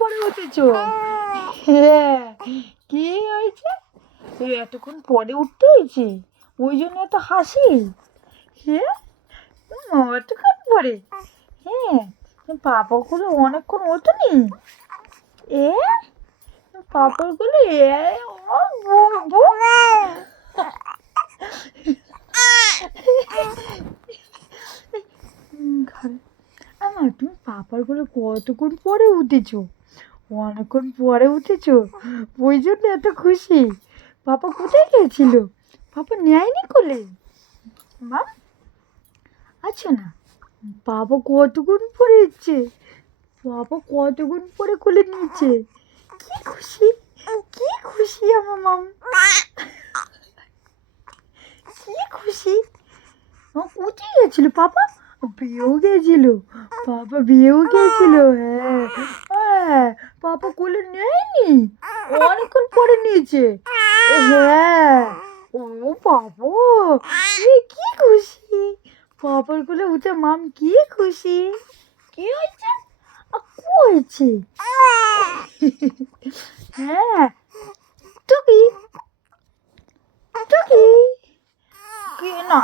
পরে উঠেছো? হ্যাঁ, কি হয়েছে? এই এতক্ষণ পরে উঠতে হয়েছে, ওই জন্য এত হাসি? হ্যাঁ, এতক্ষণ পরে? হ্যাঁ, পাপাগুলো অনেকক্ষণ ওঠেনি? এ পাপাগুলো আমার তুমি পাপারগুলো কতক্ষণ পরে উঠেছো? অনেকক্ষণ পরে উঠেছো, ওই জন্য এত খুশি। পাপা কোথায় গিয়েছিল? পাপা নেয়নি কোলে? মা আচ্ছা না, বাবা কতক্ষণ পরে এসছে, বাবা কতক্ষণ পরে কোলে নিচ্ছে। কি খুশি, কি খুশি আমার মাম, কি খুশি। কোথায় গেছিল পাপা? বিয়েও গেছিল, পাপা বিয়েও গেছিল। হ্যাঁ হ্যাঁ, পাপা কোলে নেয়নি, অনেকক্ষণ পরে নিয়েছে। হ্যাঁ, ও বাবা, কি খুশি, পাপার কোলে উঠে মাম কি খুশি। কি হয়েছে? কি হয়েছে? হ্যাঁ, টুকি টুকি, কি না